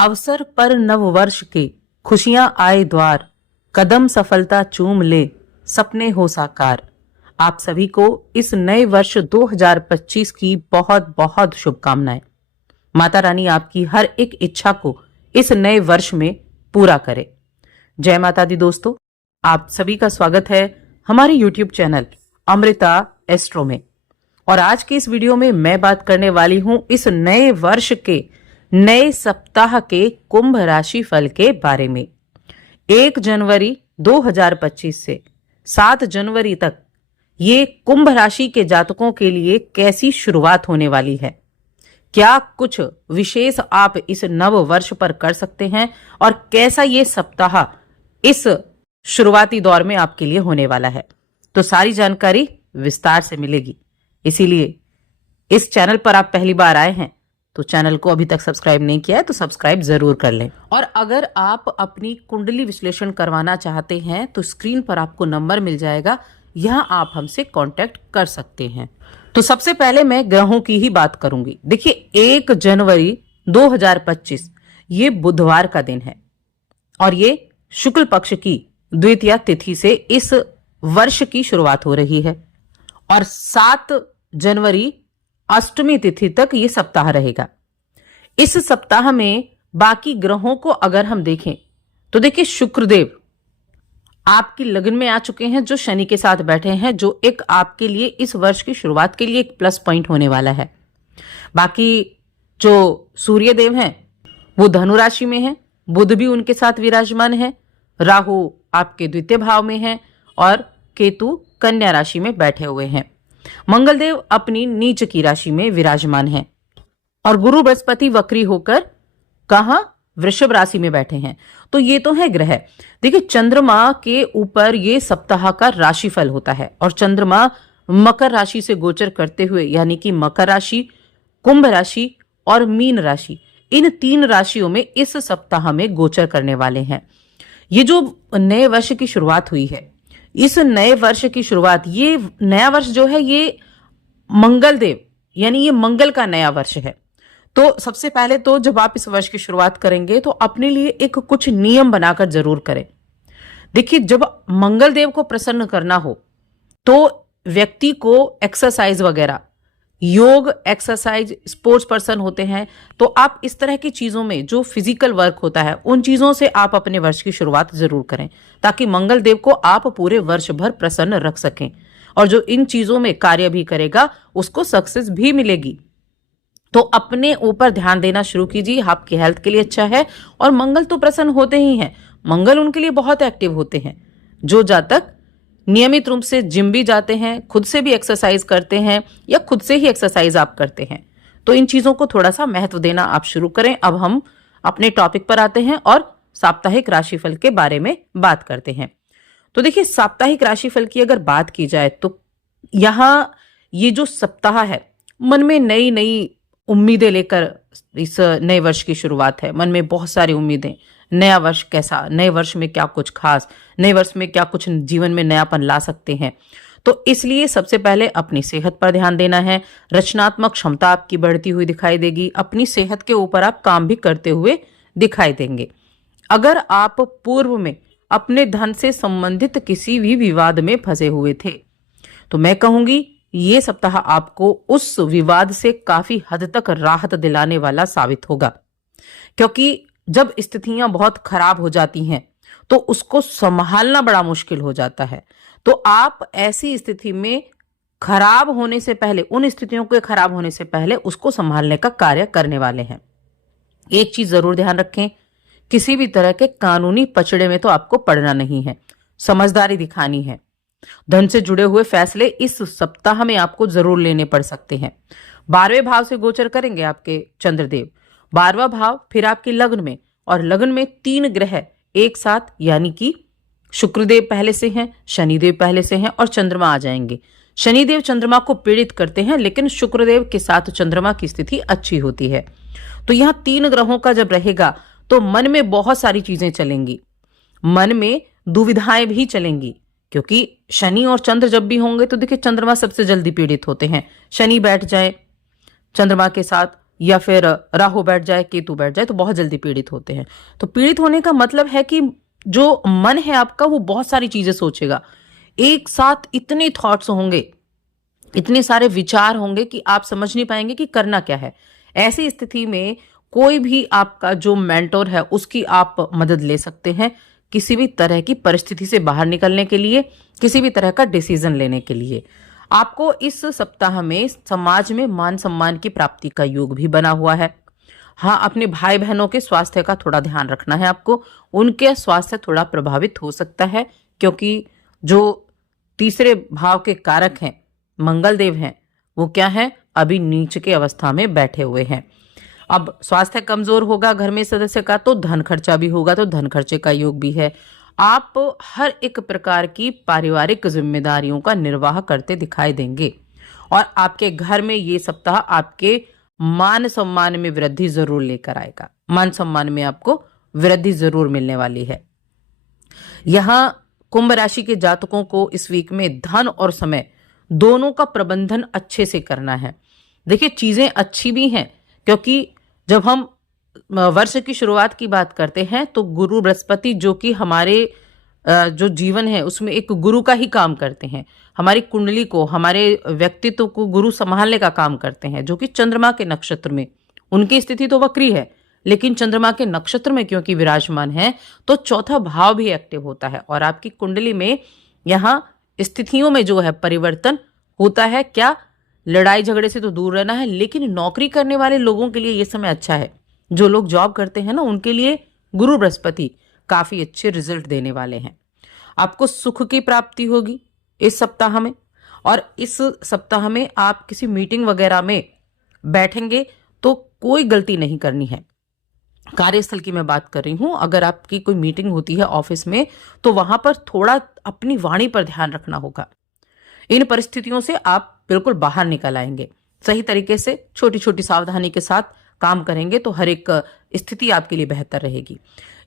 अवसर पर नववर्ष के खुशियां आए द्वार, कदम सफलता चूम ले, सपने हो साकार। आप सभी को इस नए वर्ष 2025 की बहुत बहुत शुभकामनाएं। माता रानी आपकी हर एक इच्छा को इस नए वर्ष में पूरा करे। जय माता दी दोस्तों, आप सभी का स्वागत है हमारे YouTube चैनल अमृता एस्ट्रो में। और आज के इस वीडियो में मैं बात करने वाली हूं इस नए वर्ष के नए सप्ताह के कुंभ राशि फल के बारे में। 1 जनवरी 2025 से 7 जनवरी तक ये कुंभ राशि के जातकों के लिए कैसी शुरुआत होने वाली है, क्या कुछ विशेष आप इस नव वर्ष पर कर सकते हैं और कैसा ये सप्ताह इस शुरुआती दौर में आपके लिए होने वाला है, तो सारी जानकारी विस्तार से मिलेगी। इसीलिए इस चैनल पर आप पहली बार आए हैं तो चैनल को अभी तक सब्सक्राइब नहीं किया है तो सब्सक्राइब जरूर कर लें। और अगर आप अपनी कुंडली विश्लेषण करवाना चाहते हैं तो स्क्रीन पर आपको नंबर मिल जाएगा, यहां आप हमसे कांटेक्ट कर सकते हैं। तो सबसे पहले मैं ग्रहों की ही बात करूंगी। देखिए, 1 जनवरी 2025 ये बुधवार का दिन है और ये शुक्ल पक्ष की द्वितीया तिथि से इस वर्ष की शुरुआत हो रही है और 7 जनवरी अष्टमी तिथि तक ये सप्ताह रहेगा। इस सप्ताह में बाकी ग्रहों को अगर हम देखें तो देखिए, शुक्रदेव आपकी लगन में आ चुके हैं, जो शनि के साथ बैठे हैं, जो एक आपके लिए इस वर्ष की शुरुआत के लिए एक प्लस पॉइंट होने वाला है। बाकी जो सूर्य देव हैं वो धनु राशि में हैं, बुध भी उनके साथ विराजमान है, राहु आपके द्वितीय भाव में है और केतु कन्या राशि में बैठे हुए हैं। मंगलदेव अपनी नीच की राशि में विराजमान हैं और गुरु बृहस्पति वक्री होकर कहां, वृषभ राशि में बैठे हैं। तो ये तो है ग्रह। देखिए, चंद्रमा के ऊपर ये सप्ताह का राशिफल होता है और चंद्रमा मकर राशि से गोचर करते हुए, यानी कि मकर राशि, कुंभ राशि और मीन राशि, इन 3 राशियों में इस सप्ताह में गोचर करने वाले हैं। ये जो नए वर्ष की शुरुआत हुई है, इस नए वर्ष की शुरुआत, ये नया वर्ष जो है ये मंगल देव यानी ये मंगल का नया वर्ष है। तो सबसे पहले तो जब आप इस वर्ष की शुरुआत करेंगे तो अपने लिए एक कुछ नियम बनाकर जरूर करें। देखिए, जब मंगल देव को प्रसन्न करना हो तो व्यक्ति को एक्सरसाइज वगैरह, योग, एक्सरसाइज, स्पोर्ट्स पर्सन होते हैं, तो आप इस तरह की चीजों में जो फिजिकल वर्क होता है उन चीजों से आप अपने वर्ष की शुरुआत जरूर करें, ताकि मंगल देव को आप पूरे वर्ष भर प्रसन्न रख सकें और जो इन चीजों में कार्य भी करेगा उसको सक्सेस भी मिलेगी। तो अपने ऊपर ध्यान देना शुरू कीजिए, आपकी हेल्थ के लिए अच्छा है। और मंगल तो प्रसन्न होते ही हैं, मंगल उनके लिए बहुत एक्टिव होते हैं। जो जातक नियमित रूप से जिम भी जाते हैं, खुद से भी एक्सरसाइज करते हैं या खुद से ही एक्सरसाइज आप करते हैं, तो इन चीजों को थोड़ा सा महत्व देना आप शुरू करें। अब हम अपने टॉपिक पर आते हैं और साप्ताहिक राशिफल के बारे में बात करते हैं। तो देखिए, साप्ताहिक राशिफल की अगर बात की जाए तो यहां ये जो सप्ताह है, मन में नई नई उम्मीदें लेकर इस नए वर्ष की शुरुआत है। मन में बहुत सारी उम्मीदें, नया वर्ष कैसा, नए वर्ष में क्या कुछ खास, नए वर्ष में क्या कुछ जीवन में नयापन ला सकते हैं। तो इसलिए सबसे पहले अपनी सेहत पर ध्यान देना है। रचनात्मक क्षमता आपकी बढ़ती हुई दिखाई देगी। अपनी सेहत के ऊपर आप काम भी करते हुए दिखाई देंगे। अगर आप पूर्व में अपने धन से संबंधित किसी भी विवाद में फंसे हुए थे तो मैं कहूंगी ये सप्ताह आपको उस विवाद से काफी हद तक राहत दिलाने वाला साबित होगा, क्योंकि जब स्थितियां बहुत खराब हो जाती हैं तो उसको संभालना बड़ा मुश्किल हो जाता है। तो आप ऐसी स्थिति में खराब होने से पहले, उन स्थितियों के खराब होने से पहले उसको संभालने का कार्य करने वाले हैं। एक चीज जरूर ध्यान रखें, किसी भी तरह के कानूनी पचड़े में तो आपको पड़ना नहीं है, समझदारी दिखानी है। धन से जुड़े हुए फैसले इस सप्ताह में आपको जरूर लेने पड़ सकते हैं। 12वें भाव से गोचर करेंगे आपके चंद्रदेव, 12वां भाव फिर आपके लग्न में, और लग्न में 3 ग्रह एक साथ, यानी कि शुक्रदेव पहले से हैं, शनिदेव पहले से हैं और चंद्रमा आ जाएंगे। शनिदेव चंद्रमा को पीड़ित करते हैं, लेकिन शुक्रदेव के साथ चंद्रमा की स्थिति अच्छी होती है। तो यहां 3 ग्रहों का जब रहेगा तो मन में बहुत सारी चीजें चलेंगी, मन में दुविधाएं भी चलेंगी, क्योंकि शनि और चंद्र जब भी होंगे तो देखिए, चंद्रमा सबसे जल्दी पीड़ित होते हैं। शनि बैठ जाए चंद्रमा के साथ या फिर राहु बैठ जाए, केतु बैठ जाए, तो बहुत जल्दी पीड़ित होते हैं। तो पीड़ित होने का मतलब है कि जो मन है आपका वो बहुत सारी चीजें सोचेगा, एक साथ इतने थॉट्स होंगे, इतने सारे विचार होंगे कि आप समझ नहीं पाएंगे कि करना क्या है। ऐसी स्थिति में कोई भी आपका जो मेंटोर है उसकी आप मदद ले सकते हैं किसी भी तरह की परिस्थिति से बाहर निकलने के लिए, किसी भी तरह का डिसीजन लेने के लिए। आपको इस सप्ताह में समाज में मान सम्मान की प्राप्ति का योग भी बना हुआ है। हाँ, अपने भाई बहनों के स्वास्थ्य का थोड़ा ध्यान रखना है आपको। उनके स्वास्थ्य थोड़ा प्रभावित हो सकता है क्योंकि जो तीसरे भाव के कारक हैं मंगल देव हैं, वो क्या है, अभी नीच के अवस्था में बैठे हुए हैं। अब स्वास्थ्य कमजोर होगा घर में सदस्य का तो धन खर्चा भी होगा, तो धन खर्चे का योग भी है। आप हर एक प्रकार की पारिवारिक जिम्मेदारियों का निर्वाह करते दिखाई देंगे और आपके घर में ये सप्ताह आपके मान सम्मान में वृद्धि जरूर लेकर आएगा। मान सम्मान में आपको वृद्धि जरूर मिलने वाली है। यहां कुंभ राशि के जातकों को इस वीक में धन और समय दोनों का प्रबंधन अच्छे से करना है। देखिए, चीजें अच्छी भी हैं क्योंकि जब हम वर्ष की शुरुआत की बात करते हैं तो गुरु बृहस्पति जो कि हमारे जो जीवन है उसमें एक गुरु का ही काम करते हैं। हमारी कुंडली को, हमारे व्यक्तित्व को गुरु संभालने का काम करते हैं, जो कि चंद्रमा के नक्षत्र में, उनकी स्थिति तो वक्री है लेकिन चंद्रमा के नक्षत्र में क्योंकि विराजमान है तो चौथा भाव भी एक्टिव होता है और आपकी कुंडली में यहाँ स्थितियों में जो है परिवर्तन होता है। क्या, लड़ाई झगड़े से तो दूर रहना है, लेकिन नौकरी करने वाले लोगों के लिए यह समय अच्छा है। जो लोग जॉब करते हैं ना, उनके लिए गुरु बृहस्पति काफी अच्छे रिजल्ट देने वाले हैं। आपको सुख की प्राप्ति होगी इस सप्ताह में, और इस सप्ताह में आप किसी मीटिंग वगैरह में बैठेंगे तो कोई गलती नहीं करनी है। कार्यस्थल की मैं बात कर रही हूं, अगर आपकी कोई मीटिंग होती है ऑफिस में तो वहां पर थोड़ा अपनी वाणी पर ध्यान रखना होगा। इन परिस्थितियों से आप बिल्कुल बाहर निकल आएंगे। सही तरीके से छोटी छोटी सावधानी के साथ काम करेंगे तो हर एक स्थिति आपके लिए बेहतर रहेगी।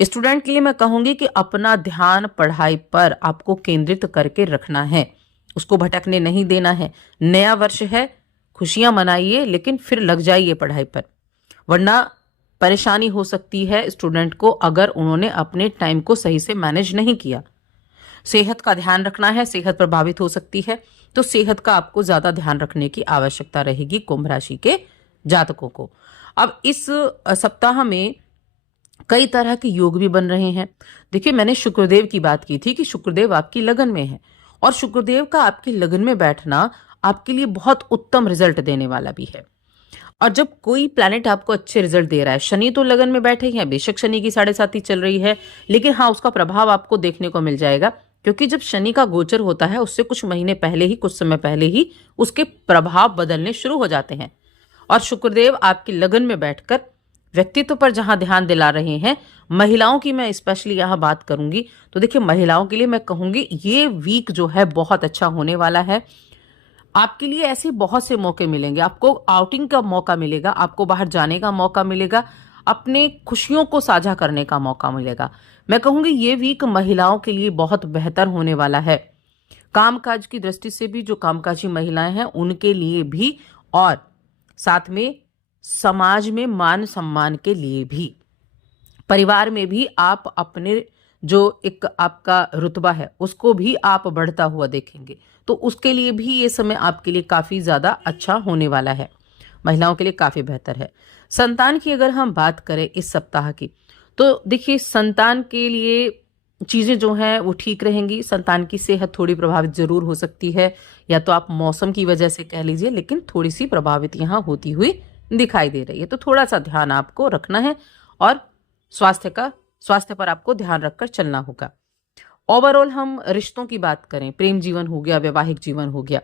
स्टूडेंट के लिए मैं कहूंगी कि अपना ध्यान पढ़ाई पर आपको केंद्रित करके रखना है, उसको भटकने नहीं देना है। नया वर्ष है, खुशियां मनाइए लेकिन फिर लग जाइए पढ़ाई पर, वरना परेशानी हो सकती है स्टूडेंट को अगर उन्होंने अपने टाइम को सही से मैनेज नहीं किया। सेहत का ध्यान रखना है, सेहत प्रभावित हो सकती है तो सेहत का आपको ज्यादा ध्यान रखने की आवश्यकता रहेगी कुंभ राशि के जातकों को। अब इस सप्ताह में कई तरह के योग भी बन रहे हैं। देखिए, मैंने शुक्रदेव की बात की थी कि शुक्रदेव आपकी लगन में है और शुक्रदेव का आपकी लगन में बैठना आपके लिए बहुत उत्तम रिजल्ट देने वाला भी है। और जब कोई प्लैनेट आपको अच्छे रिजल्ट दे रहा है, शनि तो लगन में बैठे हैं, बेशक शनि की 7.5 चल रही है, लेकिन हाँ, उसका प्रभाव आपको देखने को मिल जाएगा क्योंकि जब शनि का गोचर होता है उससे कुछ महीने पहले ही, कुछ समय पहले ही उसके प्रभाव बदलने शुरू हो जाते हैं। और शुक्रदेव आपकी लगन में बैठकर व्यक्तित्व पर जहां ध्यान दिला रहे हैं, महिलाओं की मैं स्पेशली यहां बात करूंगी तो देखिए, महिलाओं के लिए मैं कहूंगी ये वीक जो है बहुत अच्छा होने वाला है। आपके लिए ऐसे बहुत से मौके मिलेंगे, आपको आउटिंग का मौका मिलेगा, आपको बाहर जाने का मौका मिलेगा, अपने खुशियों को साझा करने का मौका मिलेगा। मैं कहूंगी ये वीक महिलाओं के लिए बहुत बेहतर होने वाला है, कामकाज की दृष्टि से भी, जो कामकाजी महिलाएं हैं उनके लिए भी, और साथ में समाज में मान सम्मान के लिए भी, परिवार में भी आप अपने जो एक आपका रुतबा है उसको भी आप बढ़ता हुआ देखेंगे, तो उसके लिए भी ये समय आपके लिए काफी ज्यादा अच्छा होने वाला है, महिलाओं के लिए काफी बेहतर है। संतान की अगर हम बात करें इस सप्ताह की तो देखिए, संतान के लिए चीजें जो हैं वो ठीक रहेंगी। संतान की सेहत थोड़ी प्रभावित जरूर हो सकती है, या तो आप मौसम की वजह से कह लीजिए, लेकिन थोड़ी सी प्रभावित यहाँ होती हुई दिखाई दे रही है, तो थोड़ा सा ध्यान आपको रखना है और स्वास्थ्य पर आपको ध्यान रखकर चलना होगा। ओवरऑल हम रिश्तों की बात करें, प्रेम जीवन हो गया, वैवाहिक जीवन हो गया,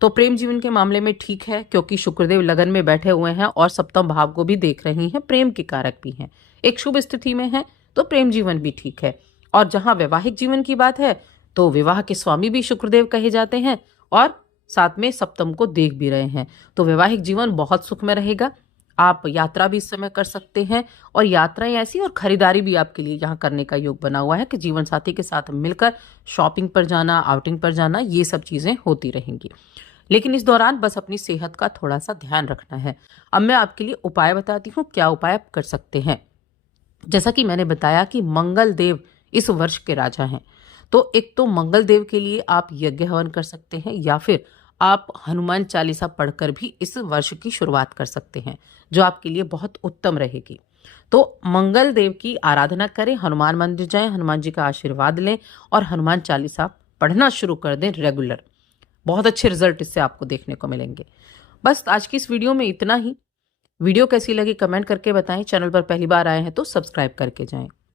तो प्रेम जीवन के मामले में ठीक है क्योंकि शुक्रदेव लगन में बैठे हुए हैं और सप्तम भाव को भी देख रही हैं, प्रेम के कारक भी हैं, एक शुभ स्थिति में है तो प्रेम जीवन भी ठीक है। और जहां वैवाहिक जीवन की बात है तो विवाह के स्वामी भी शुक्रदेव कहे जाते हैं और साथ में सप्तम को देख भी रहे हैं, तो वैवाहिक जीवन बहुत सुखमय रहेगा। आप यात्रा भी इस समय कर सकते हैं, और यात्राएं ऐसी और खरीदारी भी आपके लिए यहाँ करने का योग बना हुआ है कि जीवन साथी के साथ मिलकर शॉपिंग पर जाना, आउटिंग पर जाना, ये सब चीजें होती रहेंगी। लेकिन इस दौरान बस अपनी सेहत का थोड़ा सा ध्यान रखना है। अब मैं आपके लिए उपाय बताती हूँ, क्या उपाय आप कर सकते हैं। जैसा कि मैंने बताया कि मंगल देव इस वर्ष के राजा हैं, तो एक तो मंगल देव के लिए आप यज्ञ हवन कर सकते हैं, या फिर आप हनुमान चालीसा पढ़कर भी इस वर्ष की शुरुआत कर सकते हैं, जो आपके लिए बहुत उत्तम रहेगी। तो मंगल देव की आराधना करें, हनुमान मंदिर जाएं, हनुमान जी का आशीर्वाद लें और हनुमान चालीसा पढ़ना शुरू कर दें रेगुलर। बहुत अच्छे रिजल्ट इससे आपको देखने को मिलेंगे। बस आज की इस वीडियो में इतना ही। वीडियो कैसी लगी कमेंट करके बताएं। चैनल पर पहली बार आए हैं तो सब्सक्राइब करके जाएं।